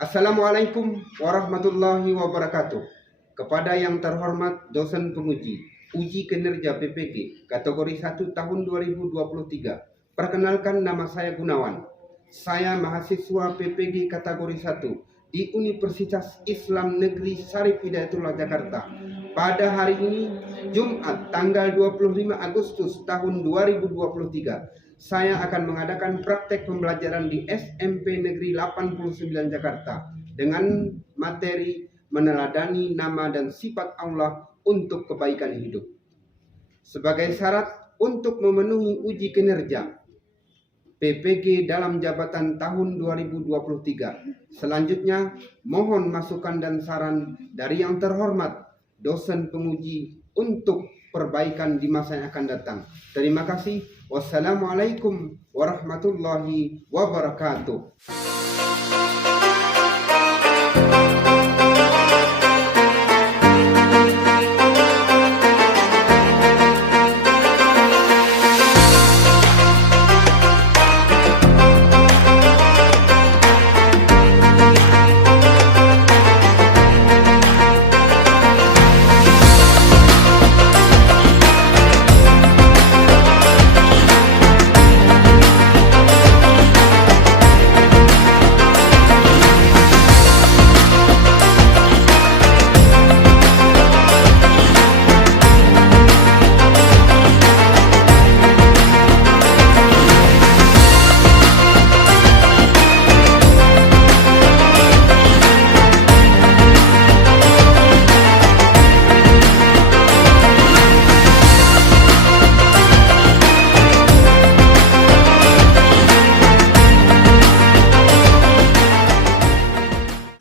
Assalamualaikum warahmatullahi wabarakatuh. Kepada yang terhormat dosen penguji uji kinerja PPG kategori 1 tahun 2023. Perkenalkan, nama saya Gunawan. Saya mahasiswa PPG kategori 1 di Universitas Islam Negeri Syarif Hidayatullah Jakarta. Pada hari ini, Jumat tanggal 25 Agustus tahun 2023, saya akan mengadakan praktek pembelajaran di SMP Negeri 89 Jakarta dengan materi meneladani nama dan sifat Allah untuk kebaikan hidup. Sebagai syarat untuk memenuhi uji kinerja PPG dalam jabatan tahun 2023. Selanjutnya, mohon masukan dan saran dari yang terhormat dosen penguji untuk perbaikan di masa yang akan datang. Terima kasih. Wassalamualaikum warahmatullahi wabarakatuh.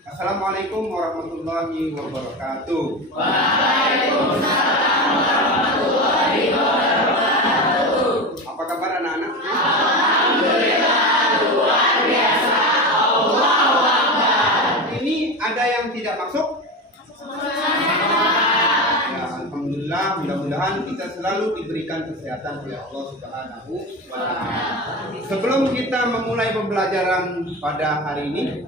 Assalamualaikum warahmatullahi wabarakatuh. Waalaikumsalam warahmatullahi wabarakatuh. Apa kabar anak-anak? Alhamdulillah, luar biasa. Allahu Akbar. Ini ada yang tidak masuk? Ya, alhamdulillah, mudah-mudahan kita selalu diberikan kesehatan oleh Allah Subhanahu wa Ta'ala. Sebelum kita memulai pembelajaran pada hari ini,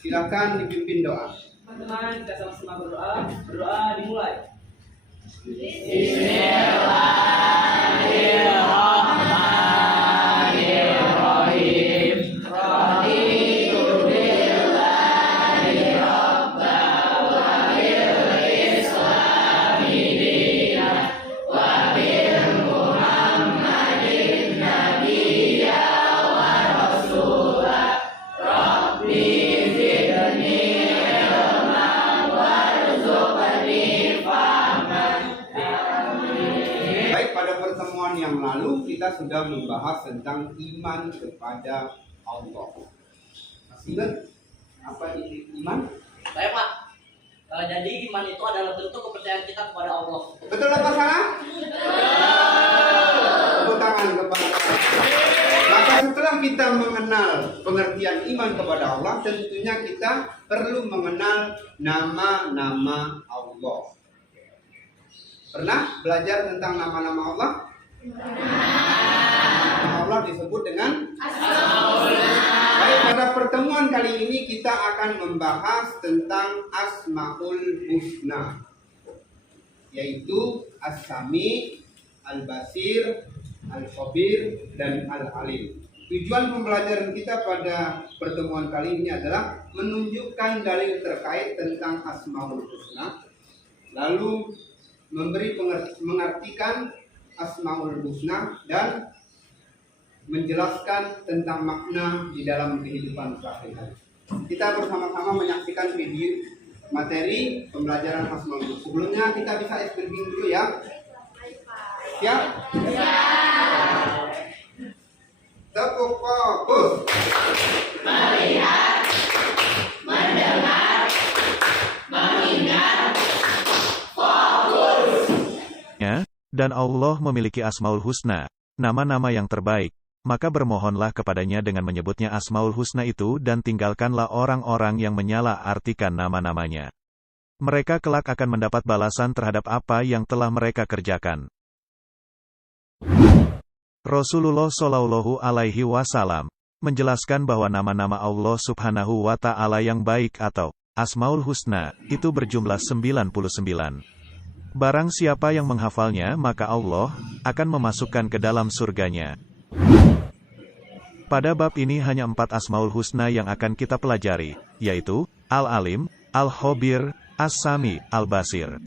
silakan dipimpin doa. Teman-teman, kita sama-sama berdoa. Berdoa dimulai. Bismillahirrahmanirrahim. Raditu billahi rabban wa bil islami dinan wa bil Muhammadin nabiyya wa rasulah. Rabbi zidni ilman warzuqni fahman. Baik, pada pertemuan yang lalu kita sudah membahas tentang iman kepada Allah. Masih ingat apa itu iman? Baik, Pak. Jadi iman itu adalah bentuk kepercayaan kita kepada Allah. Betul apa salah? Tepuk tangan kepada Allah. Maka setelah kita mengenal pengertian iman kepada Allah, tentunya kita perlu mengenal nama-nama Allah. Pernah belajar tentang nama-nama Allah? Nama Allah disebut dengan Baik, pada pertemuan kali ini kita akan membahas tentang Asmaul Husna, yaitu As-Sami, Al-Basir, Al-Khabir, dan Al-Alim. Tujuan pembelajaran kita pada pertemuan kali ini adalah menunjukkan dalil terkait tentang Asmaul Husna, lalu mengartikan Asmaul Husna dan menjelaskan tentang makna di dalam kehidupan sehari-hari. Kita bersama-sama menyaksikan video materi pembelajaran Asmaul Husna. Sebelumnya kita bisa screening dulu ya. Siap? Tepuk fokus. Melihat, mendengar, mengingat, fokus. Dan Allah memiliki Asmaul Husna, nama-nama yang terbaik, maka bermohonlah kepadanya dengan menyebutnya Asmaul Husna itu dan tinggalkanlah orang-orang yang menyalah-artikan nama-namanya. Mereka kelak akan mendapat balasan terhadap apa yang telah mereka kerjakan. Rasulullah Shallallahu Alaihi Wasallam menjelaskan bahwa nama-nama Allah Subhanahu wa Ta'ala yang baik atau Asmaul Husna itu berjumlah 99. Barang siapa yang menghafalnya, maka Allah akan memasukkan ke dalam surganya. Pada bab ini hanya 4 Asmaul Husna yang akan kita pelajari, yaitu Al-Alim, Al-Khabir, As-Sami, Al-Basir.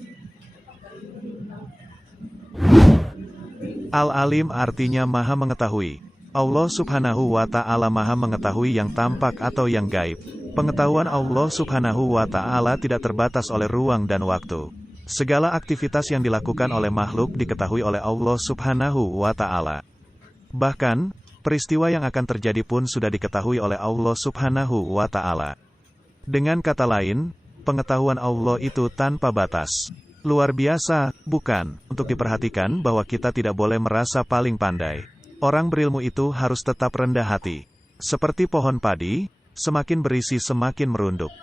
Al-Alim artinya Maha Mengetahui. Allah Subhanahu wa Ta'ala Maha Mengetahui yang tampak atau yang gaib. Pengetahuan Allah Subhanahu wa Ta'ala tidak terbatas oleh ruang dan waktu. Segala aktivitas yang dilakukan oleh makhluk diketahui oleh Allah Subhanahu wa Ta'ala. Bahkan, peristiwa yang akan terjadi pun sudah diketahui oleh Allah Subhanahu wa Ta'ala. Dengan kata lain, pengetahuan Allah itu tanpa batas. Luar biasa, bukan? Untuk diperhatikan bahwa kita tidak boleh merasa paling pandai. Orang berilmu itu harus tetap rendah hati. Seperti pohon padi, semakin berisi semakin merunduk.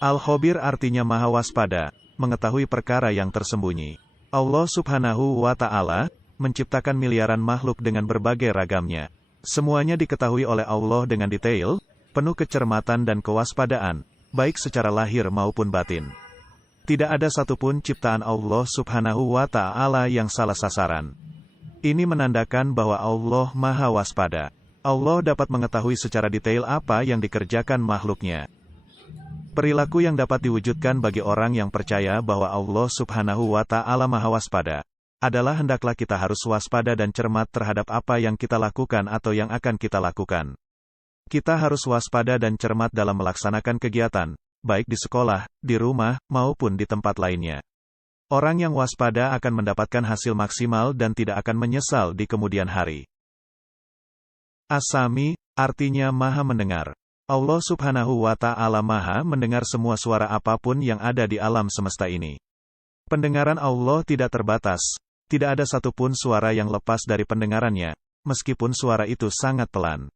Al-Khabir artinya Maha Waspada, mengetahui perkara yang tersembunyi. Allah Subhanahu wa Ta'ala menciptakan miliaran makhluk dengan berbagai ragamnya. Semuanya diketahui oleh Allah dengan detail, penuh kecermatan dan kewaspadaan, baik secara lahir maupun batin. Tidak ada satupun ciptaan Allah Subhanahu wa Ta'ala yang salah sasaran. Ini menandakan bahwa Allah Maha Waspada. Allah dapat mengetahui secara detail apa yang dikerjakan makhluknya. Perilaku yang dapat diwujudkan bagi orang yang percaya bahwa Allah Subhanahu wa Ta'ala Maha Waspada adalah hendaklah kita harus waspada dan cermat terhadap apa yang kita lakukan atau yang akan kita lakukan. Kita harus waspada dan cermat dalam melaksanakan kegiatan, baik di sekolah, di rumah, maupun di tempat lainnya. Orang yang waspada akan mendapatkan hasil maksimal dan tidak akan menyesal di kemudian hari. As-Sami, artinya Maha Mendengar. Allah Subhanahu wa Ta'ala Maha mendengar semua suara apapun yang ada di alam semesta ini. Pendengaran Allah tidak terbatas, tidak ada satupun suara yang lepas dari pendengarannya, meskipun suara itu sangat pelan.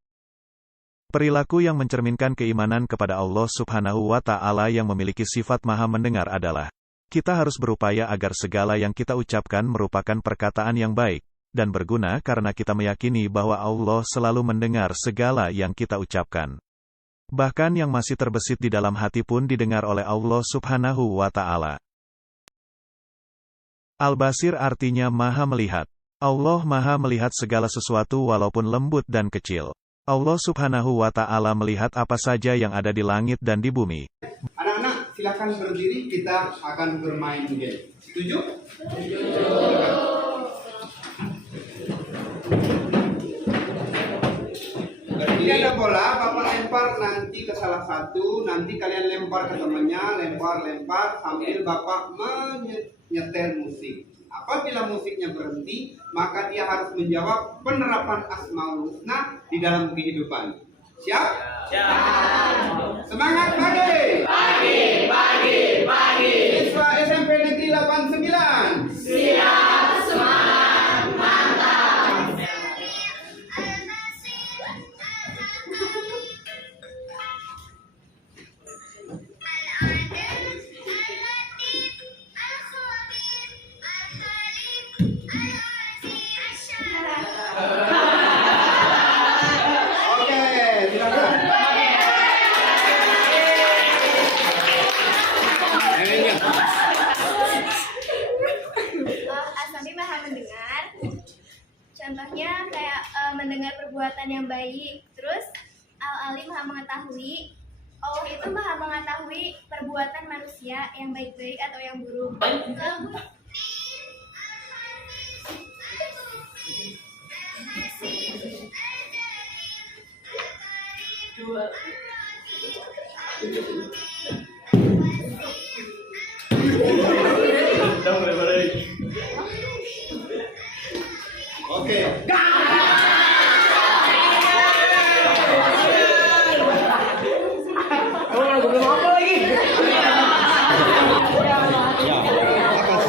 Perilaku yang mencerminkan keimanan kepada Allah Subhanahu wa Ta'ala yang memiliki sifat Maha Mendengar adalah kita harus berupaya agar segala yang kita ucapkan merupakan perkataan yang baik dan berguna karena kita meyakini bahwa Allah selalu mendengar segala yang kita ucapkan. Bahkan yang masih terbesit di dalam hati pun didengar oleh Allah Subhanahu wa Ta'ala. Al-Basir artinya Maha Melihat. Allah Maha melihat segala sesuatu walaupun lembut dan kecil. Allah Subhanahu wa Ta'ala melihat apa saja yang ada di langit dan di bumi. Anak-anak, silakan berdiri, kita akan bermain game. Setuju? Setuju. Ini ada bola, Bapak lempar nanti ke salah satu, nanti kalian lempar ke temannya, lempar sambil Bapak menyetel musik. Apabila musiknya berhenti, maka dia harus menjawab penerapan Asmaul Husna di dalam kehidupan. Siap? Siap. Semangat pagi. Pagi. Siswa SMP Negeri 89. Siap, semangat, mantap. Oke, silakan. As-Sami Maha Mendengar. Contohnya kayak mendengar perbuatan yang baik. Terus Al-Alim Maha Mengetahui. Allah itu Maha Mengetahui perbuatan manusia yang baik-baik atau yang buruk. Oke.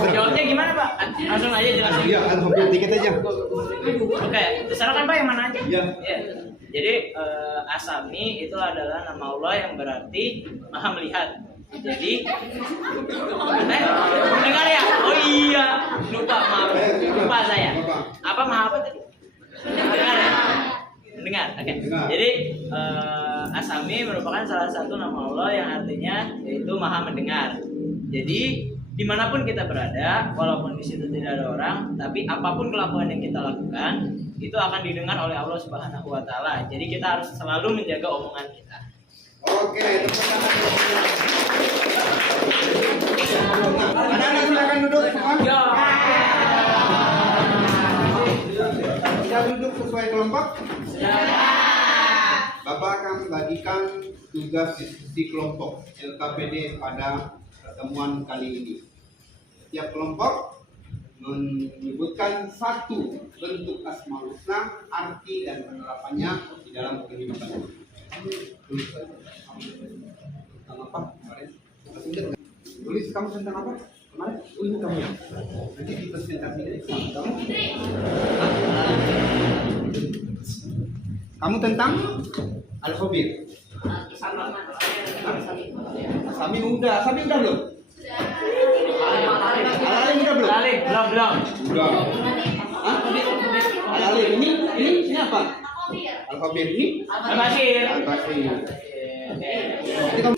Jawabnya gimana Pak? Langsung aja jelasin. Iya, alhamdulillah dikit aja. Oke, terserah kan Pak yang mana aja? Iya. Ya. Jadi As-Sami itu adalah nama Allah yang berarti Maha Melihat. Jadi mendengar ya? Oh iya, lupa maaf. Lupa saya. Apa maha apa tadi? Mendengar ya? Mendengar. mendengar. Oke. Jadi As-Sami merupakan salah satu nama Allah yang artinya yaitu Maha Mendengar. Jadi dimanapun kita berada, walaupun di situ tidak ada orang, tapi apapun kelakuan yang kita lakukan itu akan didengar oleh Allah Subhanahu Wa Taala. Jadi kita harus selalu menjaga omongan kita. Oke, tepuk tangan. Anak-anak silakan duduk semua. Sudah duduk sesuai kelompok? Bapak akan bagikan tugas diskusi kelompok LKPD pada pertemuan kali ini. Setiap kelompok menyebutkan satu bentuk Asmaul Husna, arti dan penerapannya di dalam kehidupan. Tentang apa kemarin? Tulis kamu tentang apa kemarin? Oh, ini kamu. Nanti di presentasi kamu. Kamu tentang Al-Khabir. Sami udah belum? Al-Alim udah belum? Belum. Udah. Hah? Al-Alim ini apa? Al-Khabir ini? Al-Basir.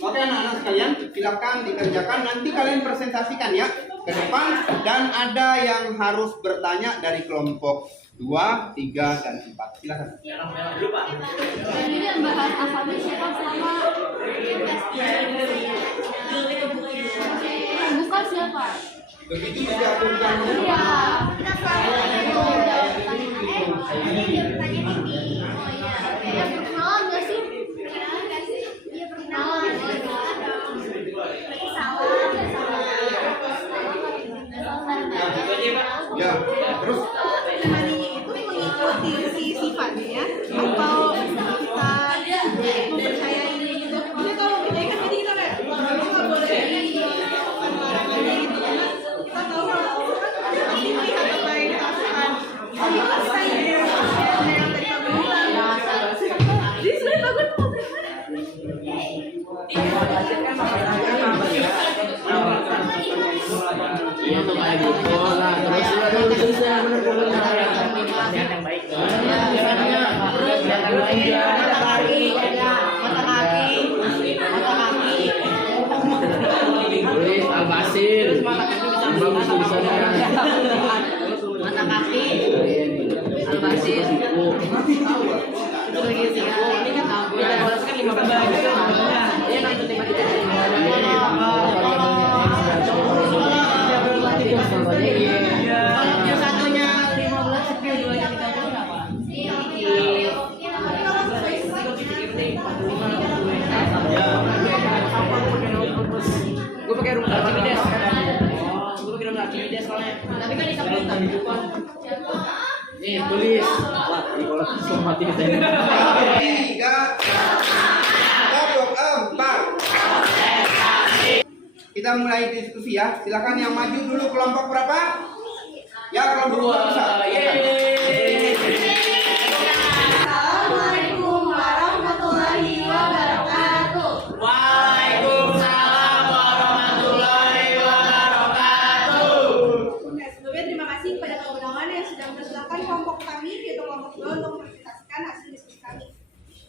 Oke anak-anak sekalian, silakan dikerjakan. Nanti kalian presentasikan ya ke depan, dan ada yang harus bertanya dari kelompok 2, 3, dan 4. Silakan. Dulu Pak. Ini yang bahas As-Sami siapa sama? Bukan siapa? Begitu juga bukan. Iya. Kita selalu dia bertanya ini. Oh iya. Dia perkenalan nggak sih? Perkenalan nggak sih? Iya perkenalan. Berarti salah, nggak salah. Ya, terus Maninya itu mengikuti si sifatnya atau kita mempercayai gitu. Jadi kalau percaya kan jadi kita kayak nggak boleh kita tahu kalau Allah kan pasti melihat apa yang kita lakukan. Jadi pasti yang tadi kamu bilang. Jadi sebenarnya bagus mau Tulis Al-Basir. Bagus tulisannya. Mata kaki. Al-Basir. Itu lagi sibuk. Ini kan aku. Kita balaskan 15 baju. Dia nanti tiba-tiba. Kalau yang satunya 15 skill, 2-nya 30 berapa? Gue pakai rumah Archimedes. Gue pakai rumah Archimedes soalnya. Tapi kan bisa belum tadi. Nih tulis. Wah, di kolom semua mati kita ini. 3, 4. Kita mulai diskusi ya. Silakan yang maju dulu kelompok berapa? Ya, kelompok 2 bisa. Assalamualaikum warahmatullahi wabarakatuh. Waalaikumsalam warahmatullahi wabarakatuh. Oke, sebelumnya terima kasih kepada keundangan yang sudah mempersilahkan kelompok kami yaitu kelompok 2 untuk mempresentasikan hasil diskusi kami.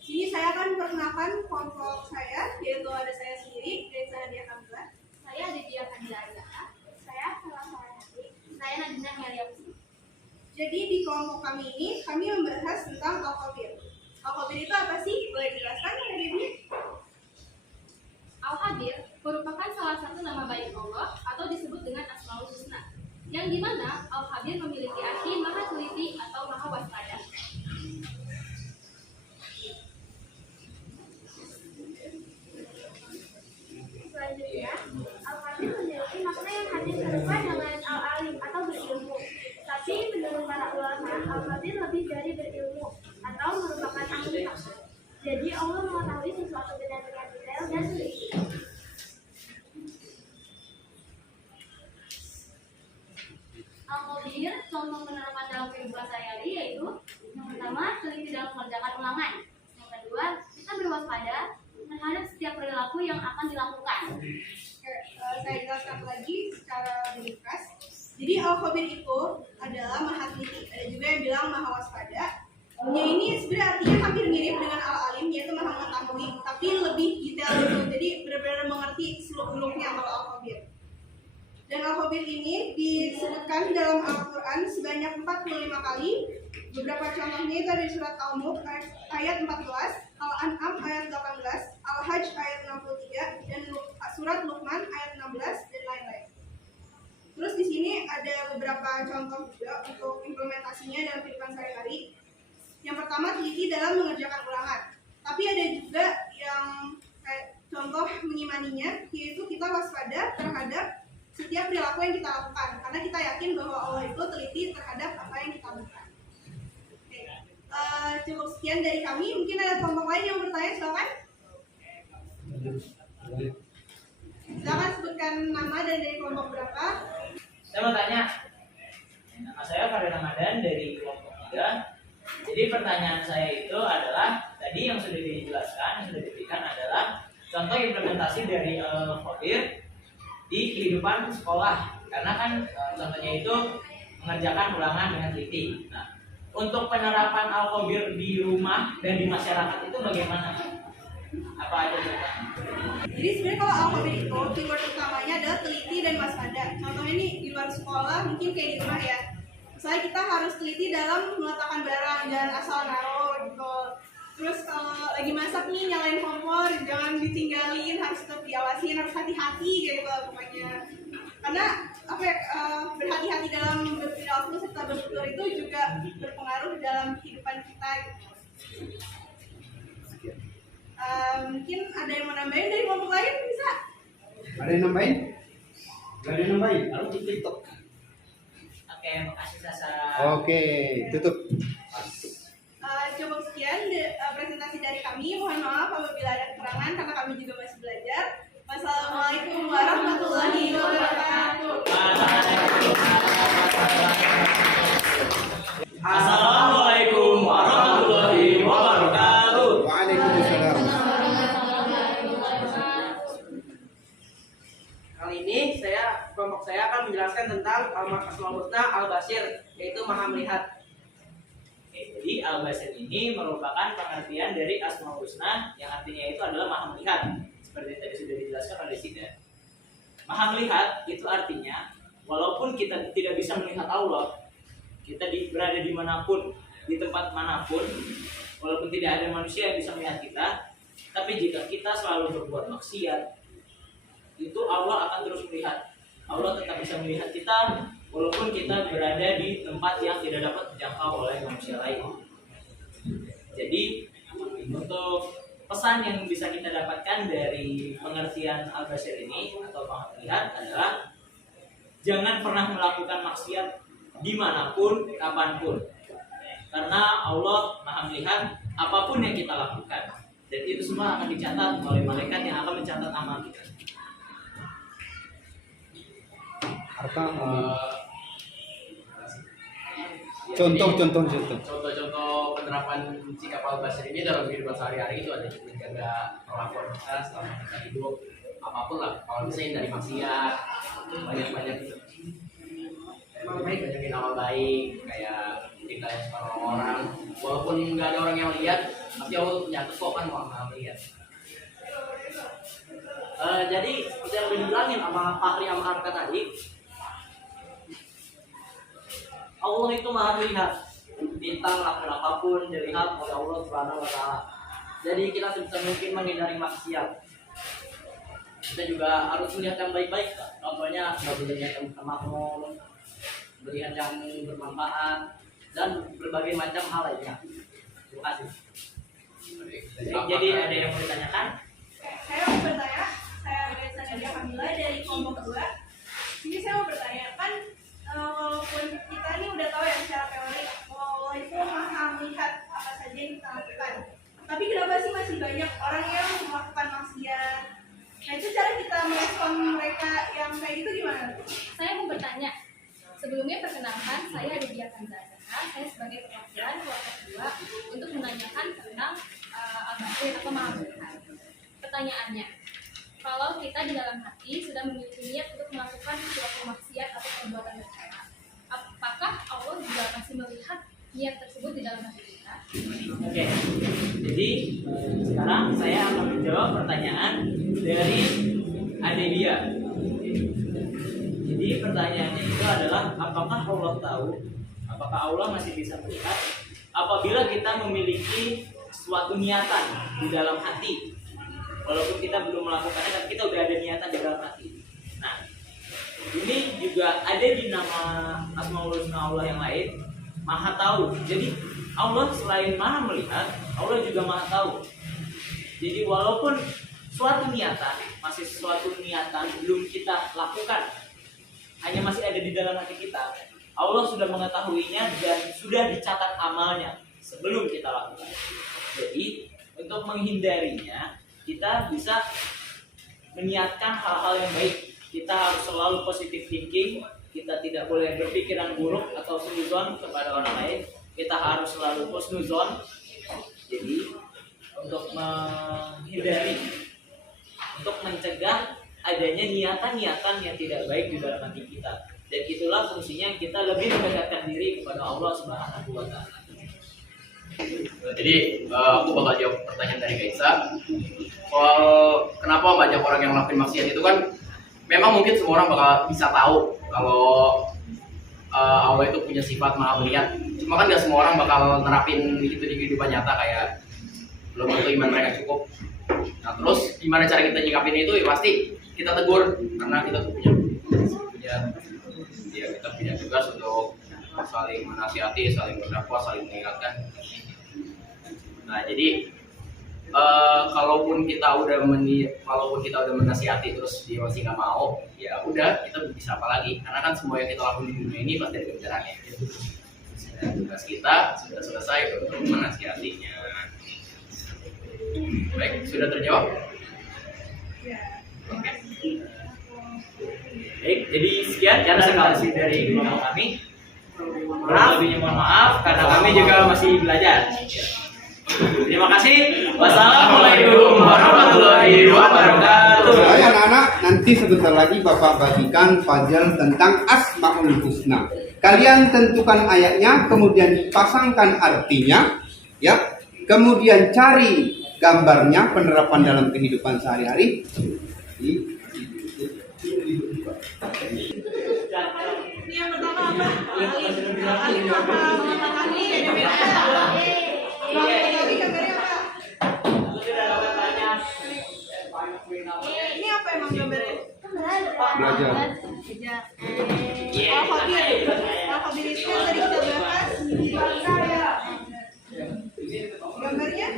Sini saya akan perkenalkan kelompok saya, yaitu ada saya sendiri, dari saya Dia Kamila. Saya Lydia Kandila. Saya Salah Sarayati. Saya Nadina Melia. Jadi di kelompok kami ini, kami membahas tentang Al-Khabir. Al-Khabir itu apa sih? Boleh dijelaskan ya Debbie? Al-Khabir merupakan salah satu nama baik Allah atau disebut dengan Asmaul Husna, yang dimana Al-Khabir memiliki arti maha teliti atau maha waspada. Selanjutnya, Al-Khabir memiliki makna yang hadir serupa dengan Al-Alim atau berilmu. Tapi menurut para ulama, Al-Khabir lebih dari berilmu atau merupakan ahli. Jadi Allah mengetahui sesuatu dengan detail dan teliti. Al-Khabir contoh penerapan dalam kehidupan sehari-hari yaitu yang pertama, teliti dalam mengerjakan ulangan. Yang kedua, kita berwaspada terhadap setiap perilaku yang akan dilakukan. Oke, saya jelaskan lagi secara ringkas. Jadi Al-Khabir itu adalah maha teliti. Ada juga yang bilang maha waspada. ini sebenarnya artinya hampir mirip dengan al-alim, yaitu maha mengetahui, tapi lebih detail gitu. Jadi benar-benar mengerti seluk-beluknya kalau al-khabir. Dan al-khabir ini disebutkan dalam Al-Quran sebanyak 45 kali. Beberapa contohnya itu ada di surat Al-Mulk ayat 14, Al-An'am ayat 18, Al-Hajj ayat 63, dan surat Luqman ayat 16, dan lain-lain. Terus di sini ada beberapa contoh juga untuk implementasinya dalam kehidupan sehari-hari. Yang pertama, teliti dalam mengerjakan ulangan. Tapi ada juga yang contoh menyimaninya, yaitu kita waspada terhadap setiap perilaku yang kita lakukan, karena kita yakin bahwa Allah itu teliti terhadap apa yang kita lakukan. Cukup sekian dari kami. Mungkin ada kelompok lain yang bertanya, silakan. Silakan sebutkan nama dan dari kelompok berapa. Saya mau tanya, nama saya Farel Ramadan dari kelompok 3. Jadi pertanyaan saya itu adalah tadi yang sudah dijelaskan, yang sudah diberikan adalah contoh implementasi dari Al-Khabir di kehidupan sekolah. Karena kan contohnya itu mengerjakan ulangan dengan teliti. Nah, untuk penerapan Al-Khabir di rumah dan di masyarakat itu bagaimana? Apa aja contohnya? Jadi sebenarnya kalau Al-Khabir itu keyword utamanya adalah teliti dan waspada. Contohnya ini di luar sekolah, mungkin kayak di rumah ya. Misalnya kita harus teliti dalam meletakkan barang, jangan asal naruh gitu. Terus kalau lagi masak nih, nyalain kompor, jangan ditinggalin, harus tetap diawasin, harus hati-hati gitu pokoknya. Karena berhati-hati dalam berperilaku serta bertutur itu juga berpengaruh dalam kehidupan kita. Mungkin ada yang mau nambahin dari kelompok lain, bisa? Ada yang nambahin? Gak ada yang nambahin? Lalu di TikTok. Oke, makasih Sasa. Oke, tutup. Cukup sekian presentasi dari kami. Mohon maaf apabila ada kekurangan karena kami juga masih belajar. Wassalamualaikum warahmatullahi wabarakatuh. Assalamualaikum warahmatullahi wabarakatuh. Waalaikumsalam. Kali ini kelompok saya akan menjelaskan tentang Asmaul Husna Al-Basir, yaitu Maha Melihat. Jadi Al-Basir ini merupakan pengertian dari Asmaul Husna yang artinya itu adalah Maha Melihat. Seperti tadi sudah dijelaskan oleh Sida. Maha Melihat itu artinya walaupun kita tidak bisa melihat Allah, kita berada dimanapun, di tempat manapun, walaupun tidak ada manusia yang bisa melihat kita, tapi jika kita selalu berbuat maksiat, itu Allah akan terus melihat. Allah tetap bisa melihat kita walaupun kita berada di tempat yang tidak dapat dijangkau oleh manusia lain. Jadi untuk pesan yang bisa kita dapatkan dari pengertian Al-Basir ini atau Maha Melihat adalah jangan pernah melakukan maksiat dimanapun, kapanpun, karena Allah Maha Melihat apapun yang kita lakukan, dan itu semua akan dicatat oleh malaikat yang akan mencatat amal kita. Contoh-contoh penerapan sikap Al-Basir ini dalam kehidupan sehari-hari itu ada menjaga perlakuan kita selama kita hidup, apapun lah. Kalau misalnya dari maksiat, banyak-banyak gitu. Emang baik banyakin amal baik, kayak kita yang separuh orang, walaupun nggak ada orang yang lihat, tapi Allah nyatet kok kan Maha melihat. Jadi seperti yang udah dibilangin sama Fakri sama Arka tadi, Allah itu Maha melihat. Bintang lakukan apapun dilihat oleh Allah Subhanahu wa Ta'ala. Jadi kita sebisa mungkin menghindari maksiat. Kita juga harus melihat yang baik-baik. Contohnya nggak boleh lihat yang makmur, melihat yang bermanfaat, dan berbagai macam hal lainnya. Terima kasih. Jadi ada yang mau ditanyakan? Saya mau bertanya, saya Nadia Kamila dari kelompok 2. Ini saya mau bertanya, kan walaupun kita ini udah tahu ya secara teori bahwa Allah itu Maha melihat apa saja yang kita lakukan, tapi kenapa sih masih banyak orang yang melakukan maksiat? Nah itu cara kita merespon mereka yang kayak gitu gimana? Saya mau bertanya. Sebelumnya perkenalkan, saya Lydia Kanzana. Saya sebagai perwakilan kelompok 2 untuk menanyakan tentang Al-Basir atau Maha Melihat. Pertanyaannya, kalau kita di dalam hati sudah memiliki niat untuk melakukan suatu maksiat atau perbuatan tercela, apakah Allah juga masih melihat niat tersebut di dalam hati kita? Oke, jadi sekarang saya akan menjawab pertanyaan dari Adelia. Jadi pertanyaannya itu adalah apakah Allah tahu, apakah Allah masih bisa melihat apabila kita memiliki suatu niatan di dalam hati, walaupun kita belum melakukannya tapi kita udah ada niatan di dalam hati. Nah, ini juga ada di nama Asmaul Husna Allah yang lain, Maha Tahu. Jadi Allah selain Maha Melihat, Allah juga Maha Tahu. Jadi walaupun suatu niatan, masih suatu niatan belum kita lakukan, hanya masih ada di dalam hati kita, Allah sudah mengetahuinya dan sudah dicatat amalnya sebelum kita lakukan. Jadi untuk menghindarinya, kita bisa meniatkan hal-hal yang baik. Kita harus selalu positive thinking. Kita tidak boleh berpikiran buruk atau suudzon kepada orang lain. Kita harus selalu husnuzon. Jadi untuk menghindari, untuk mencegah adanya niatan-niatan yang tidak baik di dalam hati kita. Dan itulah fungsinya kita lebih mendekatkan diri kepada Allah Subhanahu wa Ta'ala. Jadi aku bakal jawab pertanyaan dari Kaisa. Soal kenapa banyak orang yang ngelakuin maksiat itu kan, memang mungkin semua orang bakal bisa tahu kalau Allah itu punya sifat maha melihat. Cuma kan gak semua orang bakal nerapin itu di kehidupan nyata, kayak belum tentu iman mereka cukup. Nah terus gimana cara kita nyikapin itu? Ya pasti kita tegur, karena kita tuh punya tugas untuk saling menasihati, saling berdakwah, saling mengingatkan. Nah jadi kalaupun kita udah menasihati terus dia masih nggak mau, ya udah, kita bisa apa lagi? Karena kan semua yang kita lakukan di dunia ini pasti ada ganjarannya. Tugas kita sudah selesai untuk menasihatinya. Baik, sudah terjawab? Oke. Baik, jadi sekian presentasi dari kelompok kami. Lebihnya mohon maaf karena kami juga masih belajar. Terima kasih. Wassalamualaikum warahmatullahi wabarakatuh. Baik anak-anak, nanti sebentar lagi Bapak bagikan puzzle tentang Asmaul Husna. Kalian tentukan ayatnya, kemudian dipasangkan artinya, ya. Kemudian cari gambarnya, penerapan dalam kehidupan sehari-hari. Ini yang pertama apa? Alim apa memahami Lagi gambarnya apa? Ini apa emang gambarnya? Belajar. Alfabet itu yang tadi kita bahas. Gambarnya?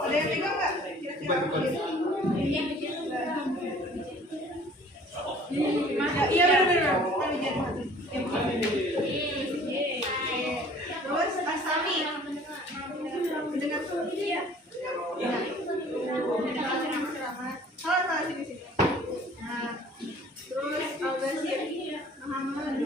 Ada yang pegang nggak? Kira-kira iya benar-benar. Terus Asami mendengar ya. Salah sini. Nah, terus Al-Basir Muhammad.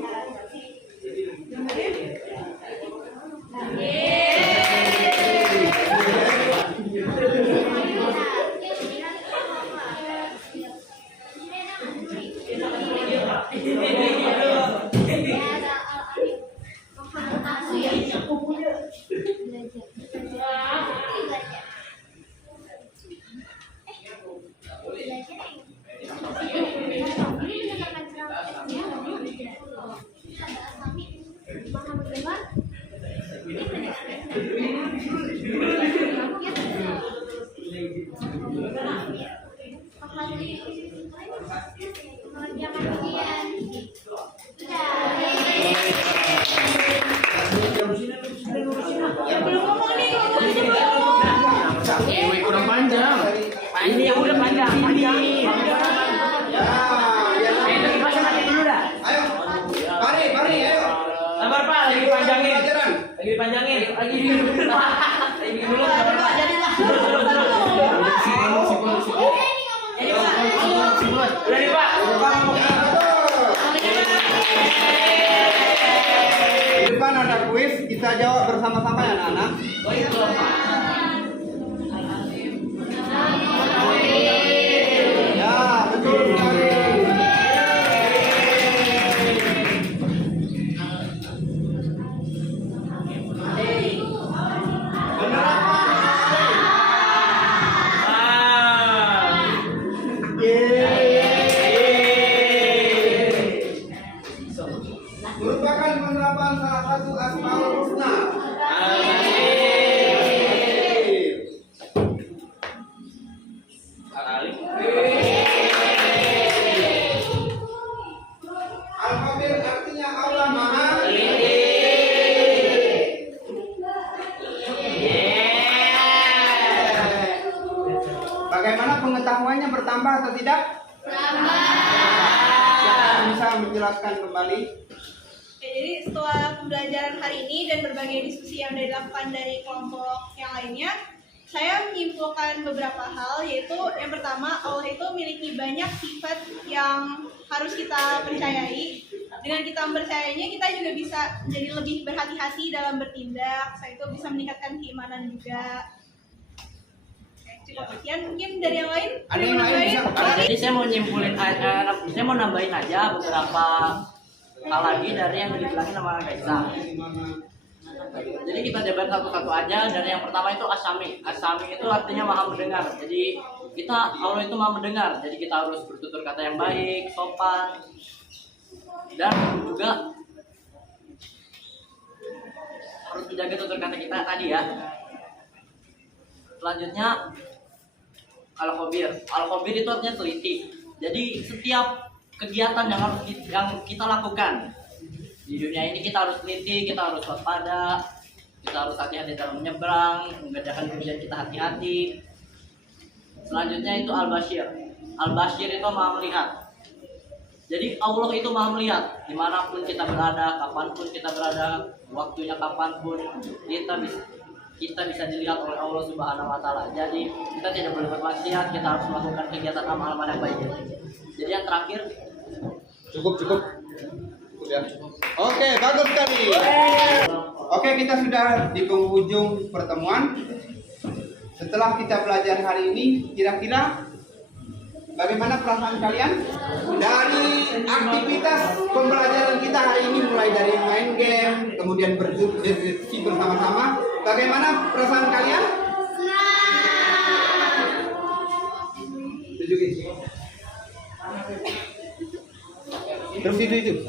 Ini yang udah panjang. Pari, ayo. Sabar Pak, lagi dipanjangin. Lagi bikin dulu. Sabar Pak, jadi Pak. Udah nih Pak. Di depan ada kuis, kita jawab bersama-sama ya anak-anak. Ya, betul sekali. Alif. Al-Khabir artinya Allah Maha. Bagaimana pengetahuannya bertambah atau tidak? Siapa bisa menjelaskan kembali? Oke, jadi setelah pembelajaran hari ini dan berbagai diskusi yang dilakukan dari kelompok yang lainnya, saya menyimpulkan beberapa hal, yaitu yang pertama, Allah itu memiliki banyak sifat yang harus kita percayai. Dengan kita mempercayainya, kita juga bisa jadi lebih berhati-hati dalam bertindak. Saya itu bisa meningkatkan keimanan juga. Cukup sekian, mungkin dari yang lain. Ada yang lain bisa? Jadi saya mau nyimpulin, saya mau nambahin aja beberapa hal lagi dari yang dibilangin sama Gaisa. Jadi kita jabat satu-satu aja. Dari yang pertama itu asami. Asami itu artinya maha mendengar. Jadi Allah itu maha mendengar. Jadi kita harus bertutur kata yang baik, sopan, dan juga harus menjaga tutur kata kita tadi ya. Selanjutnya Al-Khabir. Al-Khabir itu artinya teliti. Jadi setiap kegiatan yang harus kita lakukan di dunia ini, kita harus teliti, kita harus waspada, kita harus hati-hati dalam menyeberang, mengerjakan pekerjaan kita hati-hati. Selanjutnya itu Al-Bashir. Al-Bashir itu maha melihat. Jadi Allah itu maha melihat dimanapun kita berada, kapanpun kita berada, waktunya kapanpun kita bisa dilihat oleh Allah Subhanahu Wa Taala. Jadi kita tidak boleh bermaksiat, kita harus melakukan kegiatan amal-amal yang baik. Jadi yang terakhir Cukup ya. Oke, bagus sekali. Oke, kita sudah di penghujung pertemuan. Setelah kita belajar hari ini, kira-kira bagaimana perasaan kalian dari aktivitas pembelajaran kita hari ini, mulai dari main game, kemudian berdiskusi bersama-sama. Bagaimana perasaan kalian? Tunjukin. Terus itu.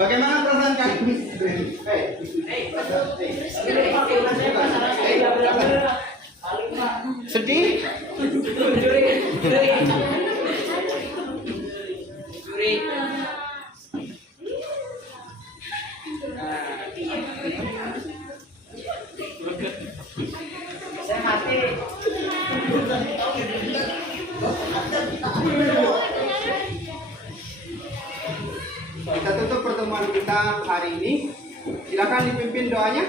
Bagaimana perasaan kalian? Sedih? Kita tutup pertemuan kita hari ini. Silakan dipimpin doanya.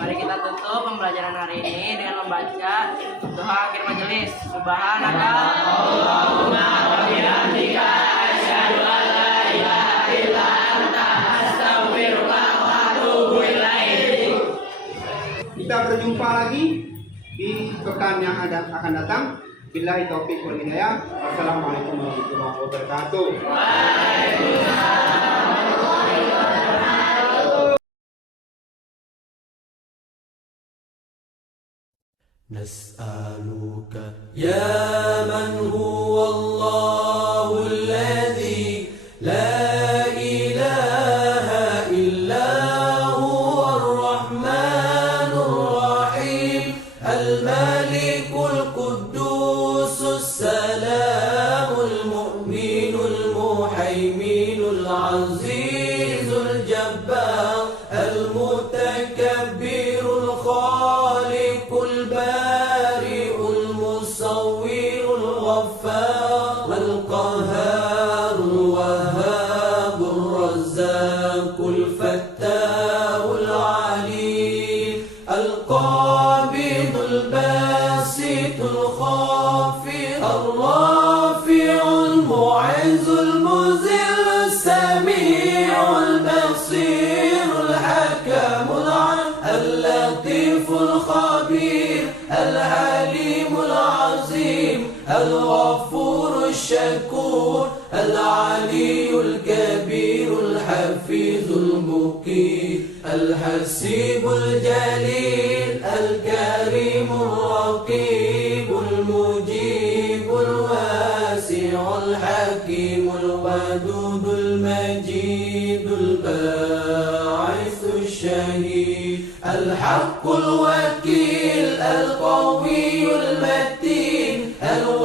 Mari kita tutup pembelajaran hari ini dengan membaca doa akhir majelis. Subhanaka Allahumma wa bihamdika asyhadu an la ilaha illa anta astaghfiruka wa atubu ilaik. Kita berjumpa lagi di pekan yang akan datang. Billahi taufiq wal hidayah. Wassalamualaikum warahmatullahi wabarakatuh. نسألك يا من هو الله الذي لا إله إلا هو الرحمن الرحيم الملك القدوس السلام المؤمن المهيمن العزيز الجبار المتكبر الخالق البارئ المصور الغفار القهار الوهاب الرزاق الفتاح العليم القابض الباسط الخافض الرافع المعز المذل السميع البصير الحكم اللطيف الخبير الحليم العظيم الغفور الشكور العلي الكبير الحفيظ المقيت الحسيب الجليل الكريم الرقيب المجيب الواسع الحكيم الودود المجيد الباعث الشهيد الحق الوكيل القوي المتين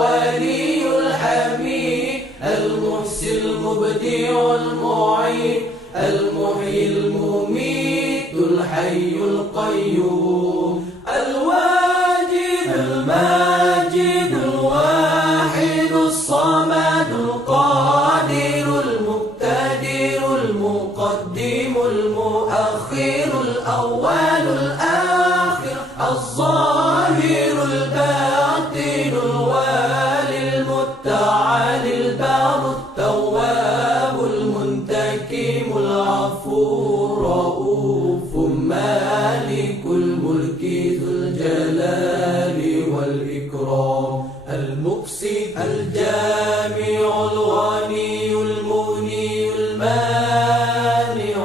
الولي الحميد المحسي المبدع المعيد المحيي المميت الحي القيوم الواجد الماجد الواحد الصمد القادر المقتدر المقدم المؤخر الأول الآخر الظاهر الباطن الوالي المتعالي البار التواب المنتكم العفو الرؤوف مالك الملك ذو الجلال والإكرام المقسط الجامع الغني المغني المانع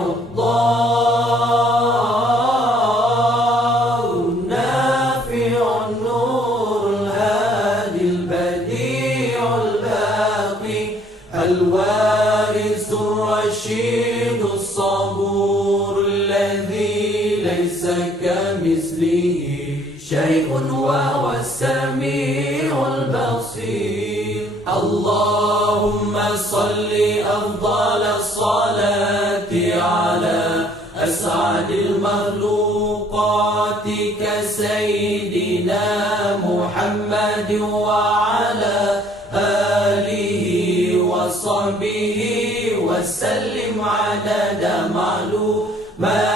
الضار النافع النور الهادي البديع الباقي الوارث الرشيد الصبور الذي ليس كمثله شيء وهو السميع البصير اللهم صل أفضل الصلاة على أسعد المخلوقات كسيدنا محمد وعلى آله وصحبه وسلم عدد معلومات